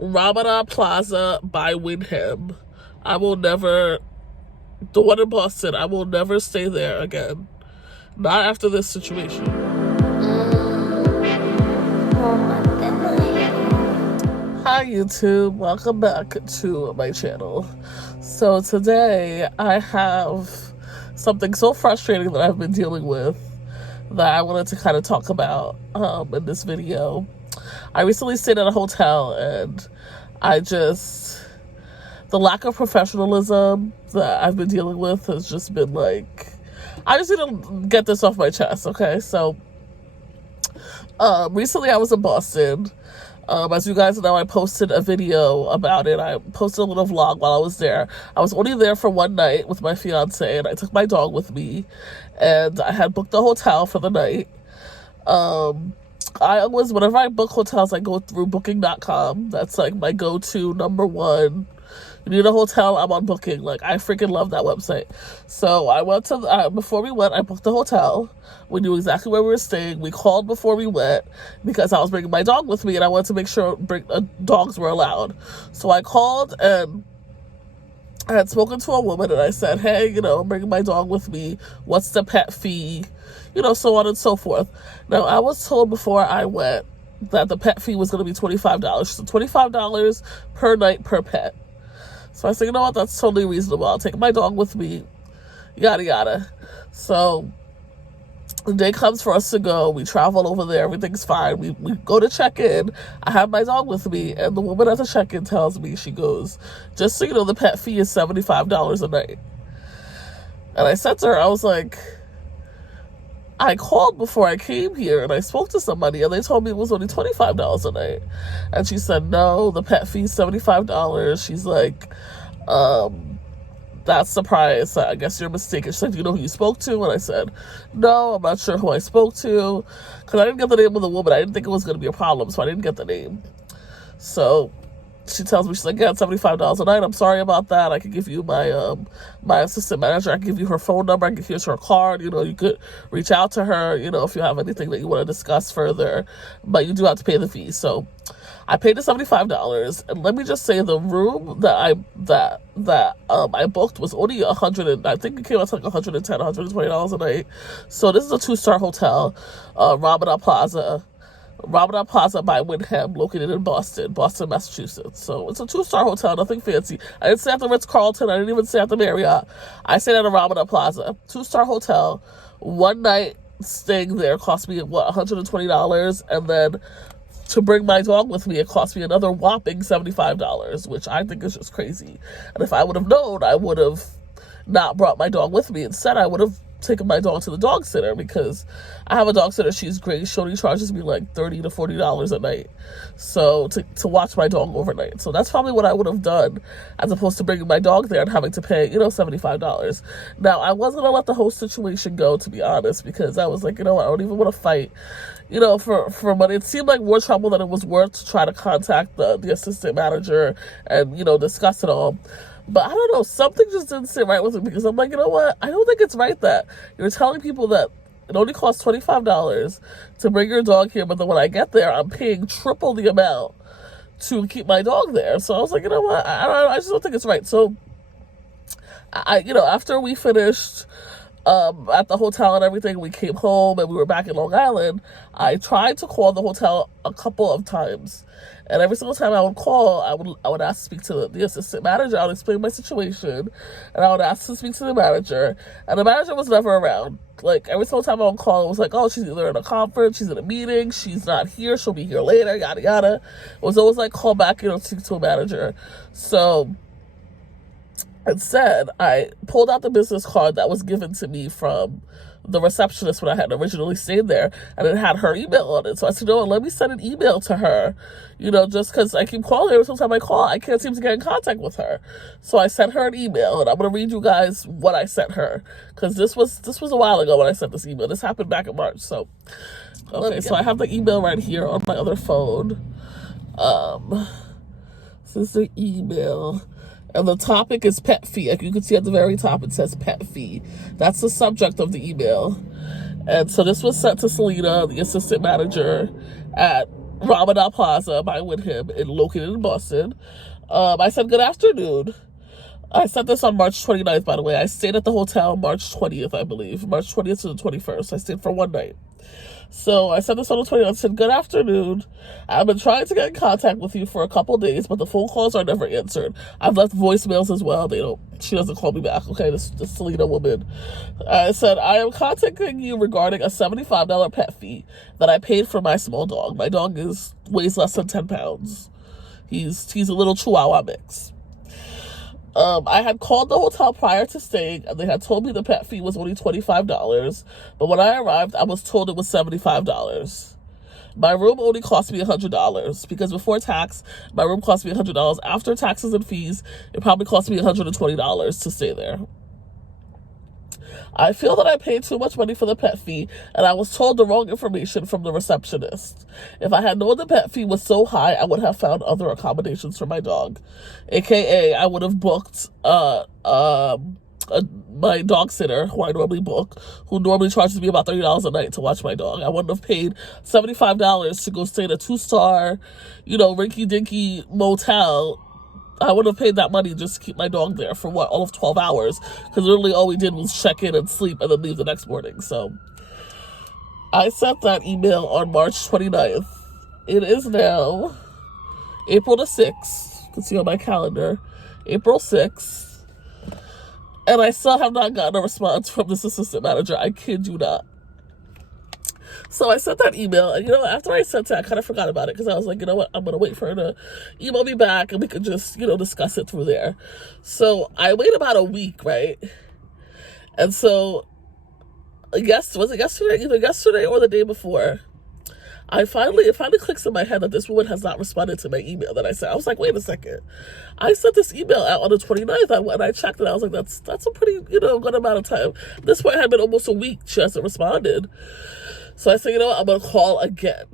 Ramada Plaza by Wyndham. I will never, the one in Boston, I will never stay there again. Not after this situation. Hi YouTube, welcome back to my channel. So today I have something so frustrating that I've been dealing with that I wanted to kind of talk about in this video. I recently stayed at a hotel and the lack of professionalism that I've been dealing with has just been like, I just need to get this off my chest, okay? So, recently I was in Boston. As you guys know, I posted a video about it. I posted a little vlog while I was there. I was only there for one night with my fiance, and I took my dog with me, and I had booked a hotel for the night. Whenever I book hotels, I go through booking.com. That's like my go-to number one. You need a hotel, I'm on Booking. Like, I freaking love that website. So I went to, before we went, I booked the hotel. We knew exactly where we were staying. We called before we went because I was bringing my dog with me and I wanted to make sure dogs were allowed. So I called and I had spoken to a woman and I said, hey, I'm bringing my dog with me. What's the pet fee? So on and so forth. Now, I was told before I went that the pet fee was going to be $25. So $25 per night per pet. So I said, you know what, that's totally reasonable. I'll take my dog with me, yada, yada. So the day comes for us to go. We travel over there. Everything's fine. We go to check in. I have my dog with me. And the woman at the check-in tells me, she goes, just so you know, the pet fee is $75 a night. And I said to her, I was like, I called before I came here and I spoke to somebody and they told me it was only $25 a night. And she said, no, the pet fee is $75. She's like, that's the price. I guess you're mistaken. She said, do you know who you spoke to? And I said, no, I'm not sure who I spoke to. Because I didn't get the name of the woman. I didn't think it was going to be a problem, so I didn't get the name. So she tells me, she's like, yeah, $75 a night. I'm sorry about that. I can give you my my assistant manager. I can give you her phone number. I can give you her card. You could reach out to her, if you have anything that you want to discuss further. But you do have to pay the fee. So I paid the $75. And let me just say, the room that I booked was only I think it came out to like $110, $120 a night. So this is a 2-star hotel, Ramada Plaza by Wyndham, located in Boston, Massachusetts. So it's a 2-star hotel, nothing fancy. I didn't stay at the Ritz-Carlton. I didn't even stay at the Marriott. I stayed at a Ramada Plaza, 2-star hotel. One night staying there cost me, $120? And then to bring my dog with me, it cost me another whopping $75, which I think is just crazy. And if I would have known, I would have not brought my dog with me. Instead, I would have taken my dog to the dog sitter, because I have a dog sitter. She's great. She only charges me like $30 to $40 a night, so to watch my dog overnight. So that's probably what I would have done, as opposed to bringing my dog there and having to pay $75. Now, I wasn't gonna let the whole situation go, to be honest, because I was like, I don't even want to fight for money. It seemed like more trouble than it was worth to try to contact the assistant manager and discuss it all. But I don't know, something just didn't sit right with me, because I'm like, you know what? I don't think it's right that you're telling people that it only costs $25 to bring your dog here, but then when I get there, I'm paying triple the amount to keep my dog there. So I was like, you know what? I just don't think it's right. So after we finished at the hotel and everything, we came home and we were back in Long Island. I tried to call the hotel a couple of times, and every single time I would call, I would ask to speak to the assistant manager. I would explain my situation, and I would ask to speak to the manager, and the manager was never around. Like, every single time I would call, it was like, oh, she's either in a conference, she's in a meeting, she's not here, she'll be here later, yada yada. It was always like, call back, speak to a manager. So instead, I pulled out the business card that was given to me from the receptionist when I had originally stayed there, and it had her email on it. So I said, let me send an email to her, just because I keep calling her. Every single time I call, I can't seem to get in contact with her. So I sent her an email, and I'm going to read you guys what I sent her, because this was a while ago when I sent this email. This happened back in March. So, okay, so I have the email right here on my other phone. This is the email. And the topic is pet fee. Like you can see at the very top, it says pet fee. That's the subject of the email. And so this was sent to Selena, the assistant manager at Ramadan Plaza by Wyndham, located in Boston. I said, good afternoon. I sent this on March 29th, by the way. I stayed at the hotel March 20th, I believe. March 20th to the 21st. I stayed for one night. So I sent this on the 29th. I said, good afternoon. I've been trying to get in contact with you for a couple days, but the phone calls are never answered. I've left voicemails as well. She doesn't call me back. Okay, this Selena woman. I said, I am contacting you regarding a $75 pet fee that I paid for my small dog. My dog weighs less than 10 pounds. He's a little Chihuahua mix. I had called the hotel prior to staying, and they had told me the pet fee was only $25, but when I arrived, I was told it was $75. My room only cost me $100, because before tax, my room cost me $100. After taxes and fees, it probably cost me $120 to stay there. I feel that I paid too much money for the pet fee, and I was told the wrong information from the receptionist. If I had known the pet fee was so high, I would have found other accommodations for my dog. AKA, I would have booked my dog sitter, who I normally book, who normally charges me about $30 a night to watch my dog. I wouldn't have paid $75 to go stay in a 2-star, rinky-dinky motel. I would have paid that money just to keep my dog there for all of 12 hours. Because literally all we did was check in and sleep and then leave the next morning. So I sent that email on March 29th. It is now April the 6th. You can see on my calendar. April 6th. And I still have not gotten a response from this assistant manager. I kid you not. So I sent that email, and after I sent it, I kind of forgot about it, because I was like, you know what, I'm going to wait for her to email me back, and we could just, discuss it through there. So I wait about a week, right? And so, was it yesterday? Either yesterday or the day before, it finally clicks in my head that this woman has not responded to my email that I sent. I was like, wait a second. I sent this email out on the 29th, and I checked it. I was like, that's a pretty, good amount of time. At this point, it had been almost a week. She hasn't responded. So I said, I'm going to call again.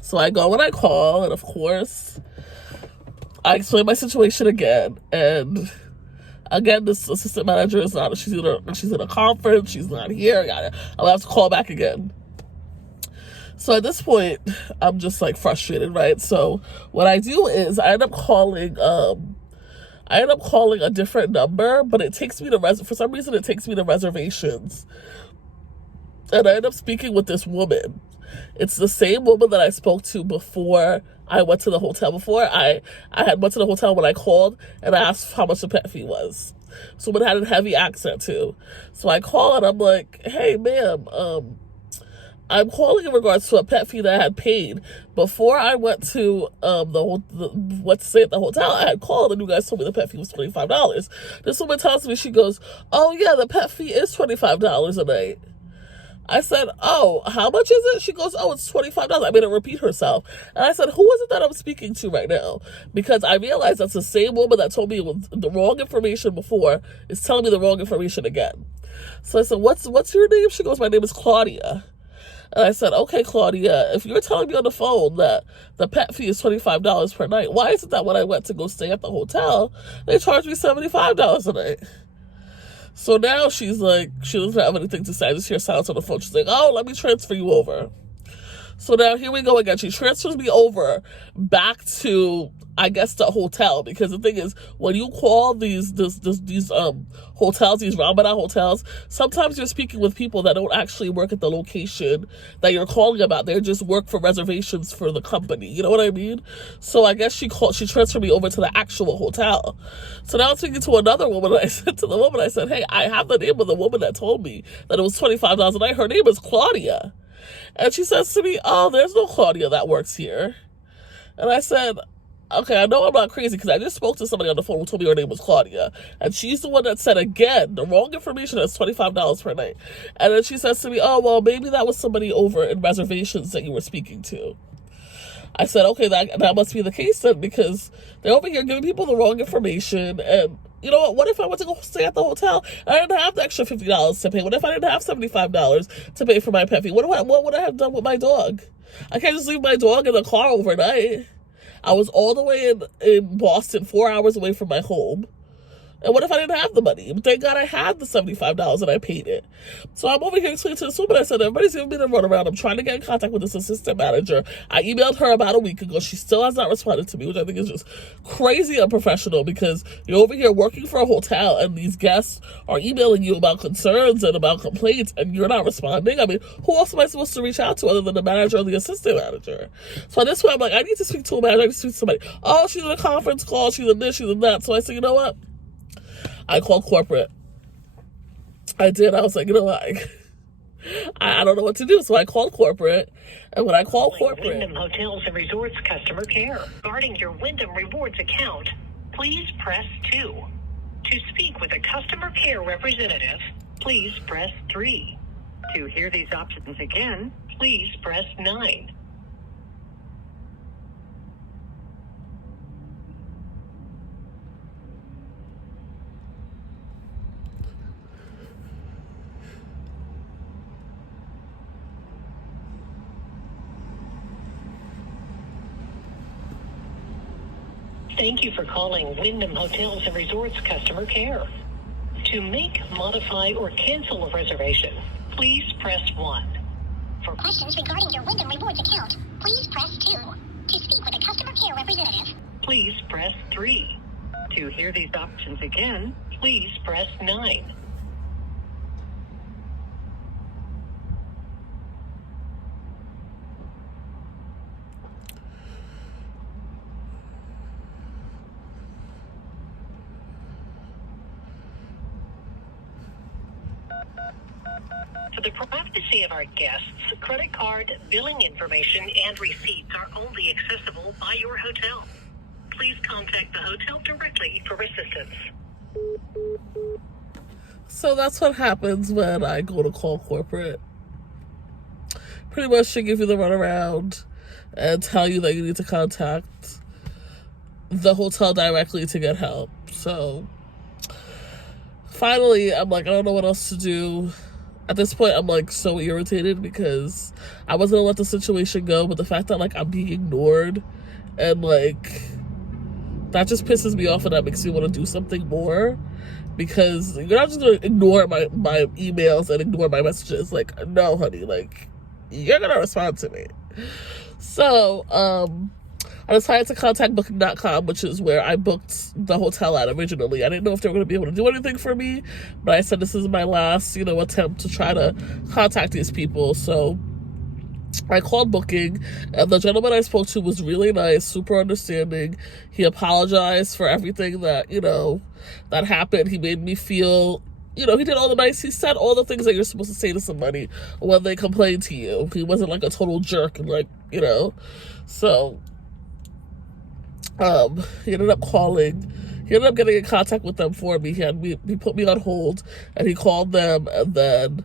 So I go and I call, and of course, I explain my situation again. And again, this assistant manager is not, she's in a conference, she's not here. I'll have to call back again. So at this point, I'm just like frustrated, right? So what I do is I end up calling a different number, but it takes me to for some reason it takes me to reservations. And I end up speaking with this woman. It's the same woman that I spoke to before I went to the hotel. Before I had went to the hotel when I called and I asked how much the pet fee was. So it had a heavy accent too. So I call and I'm like, hey ma'am, I'm calling in regards to a pet fee that I had paid before I went to what to stay at the hotel. I had called and you guys told me the pet fee was $25. This woman tells me, she goes, oh yeah, the pet fee is $25 a night. I said, oh, how much is it? She goes, oh, it's $25. I made her repeat herself. And I said, who is it that I'm speaking to right now? Because I realized that's the same woman that told me it was the wrong information before is telling me the wrong information again. So I said, what's your name? She goes, my name is Claudia. And I said, okay, Claudia, if you're telling me on the phone that the pet fee is $25 per night, why is it that when I went to go stay at the hotel, they charged me $75 a night? So now she's like, she doesn't have anything to say. I just hear silence on the phone. She's like, oh, let me transfer you over. So now here we go again. She transfers me over back to, I guess, the hotel. Because the thing is, when you call these hotels, these Ramadan hotels, sometimes you're speaking with people that don't actually work at the location that you're calling about. They just work for reservations for the company. You know what I mean? So I guess she transferred me over to the actual hotel. So now I'm speaking to another woman, and I said to the woman, I said, hey, I have the name of the woman that told me that it was $25 a night. Her name is Claudia. And she says to me, oh, there's no Claudia that works here. And I said, okay, I know I'm not crazy, because I just spoke to somebody on the phone who told me her name was Claudia. And she's the one that said, again, the wrong information is $25 per night. And then she says to me, oh, well, maybe that was somebody over in reservations that you were speaking to. I said, okay, that must be the case then, because they're over here giving people the wrong information. And you know what if I went to go stay at the hotel and I didn't have the extra $50 to pay? What if I didn't have $75 to pay for my pet fee? What would I have done with my dog? I can't just leave my dog in the car overnight. I was all the way in Boston, 4 hours away from my home. And what if I didn't have the money? But thank God I had the $75 and I paid it. So I'm over here explaining to this woman. I said, everybody's giving me the runaround. I'm trying to get in contact with this assistant manager. I emailed her about a week ago. She still has not responded to me, which I think is just crazy unprofessional, because you're over here working for a hotel and these guests are emailing you about concerns and about complaints and you're not responding. I mean, who else am I supposed to reach out to other than the manager or the assistant manager? So this way I'm like, I need to speak to a manager. I need to speak to somebody. Oh, she's in a conference call. She's in this, she's in that. So I said, you know what? I called corporate. I did. I was like, you know what? I don't know what to do. So I called corporate. And when I called corporate... Wyndham Hotels and Resorts customer care. Regarding your Wyndham Rewards account, please press 2. To speak with a customer care representative, please press 3. To hear these options again, please press 9. Thank you for calling Wyndham Hotels and Resorts customer care. To make, modify, or cancel a reservation, please press 1. For questions regarding your Wyndham Rewards account, please press 2. To speak with a customer care representative, please press 3. To hear these options again, please press 9. For the privacy of our guests, credit card, billing information, and receipts are only accessible by your hotel. Please contact the hotel directly for assistance. So that's what happens when I go to call corporate. Pretty much they give you the runaround and tell you that you need to contact the hotel directly to get help. So finally, I'm like, I don't know what else to do. At this point, I'm like so irritated because I wasn't gonna let the situation go, but the fact that like I'm being ignored and like that just pisses me off, and that makes me want to do something more, because you're not just gonna ignore my emails and ignore my messages. Like, no, honey, like you're gonna respond to me. So I decided to contact Booking.com, which is where I booked the hotel at originally. I didn't know if they were going to be able to do anything for me, but I said this is my last, attempt to try to contact these people. So I called Booking, and the gentleman I spoke to was really nice, super understanding. He apologized for everything that, that happened. He made me feel... he did all the nice, he said all the things that you're supposed to say to somebody when they complain to you. He wasn't like a total jerk and so he ended up calling. He ended up getting in contact with them for me. He put me on hold, and he called them, and then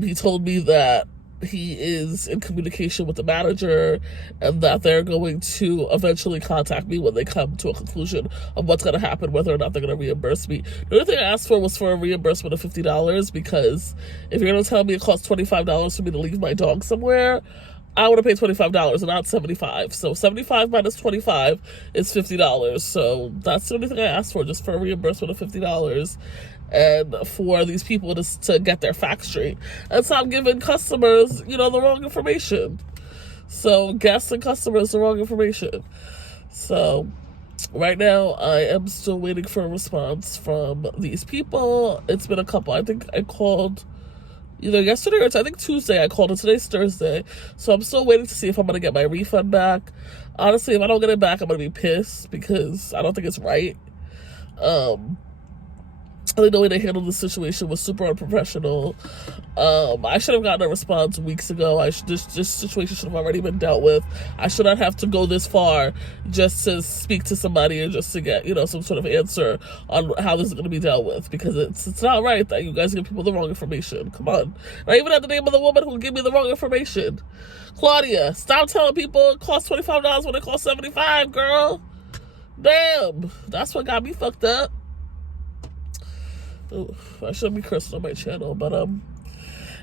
he told me that he is in communication with the manager and that they're going to eventually contact me when they come to a conclusion of what's going to happen, whether or not they're going to reimburse me. The only thing I asked for was for a reimbursement of $50, because if you're going to tell me it costs $25 for me to leave my dog somewhere, I want to pay $25 and not $75. So 75 minus 25 is $50. So that's the only thing I asked for, just for a reimbursement of $50. And for these people to get their facts straight and stop giving customers, the wrong information. So guests and customers the wrong information. So right now I am still waiting for a response from these people. It's been a couple. I think I called either yesterday or I think Tuesday I called, and today's Thursday. So I'm still waiting to see if I'm going to get my refund back. Honestly, if I don't get it back, I'm going to be pissed, because I don't think it's right. I think the way they handled the situation was super unprofessional. I should have gotten a response weeks ago. This situation should have already been dealt with. I should not have to go this far just to speak to somebody and just to get, some sort of answer on how this is going to be dealt with, because it's not right that you guys give people the wrong information. Come on. I even had the name of the woman who gave me the wrong information. Claudia, stop telling people it costs $25 when it costs $75, girl. Damn. That's what got me fucked up. Ooh, I shouldn't be cursing on my channel, but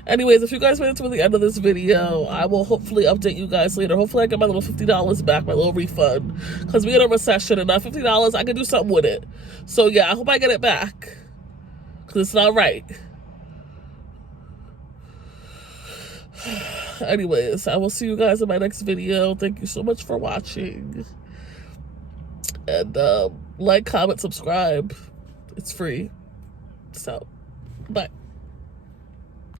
Anyways, if you guys made it to the end of this video, I will hopefully update you guys later. Hopefully I get my little $50 back, my little refund. Because we in a recession and that $50, I can do something with it. So yeah, I hope I get it back. Because it's not right. Anyways, I will see you guys in my next video. Thank you so much for watching. And like, comment, subscribe. It's free. So, bye.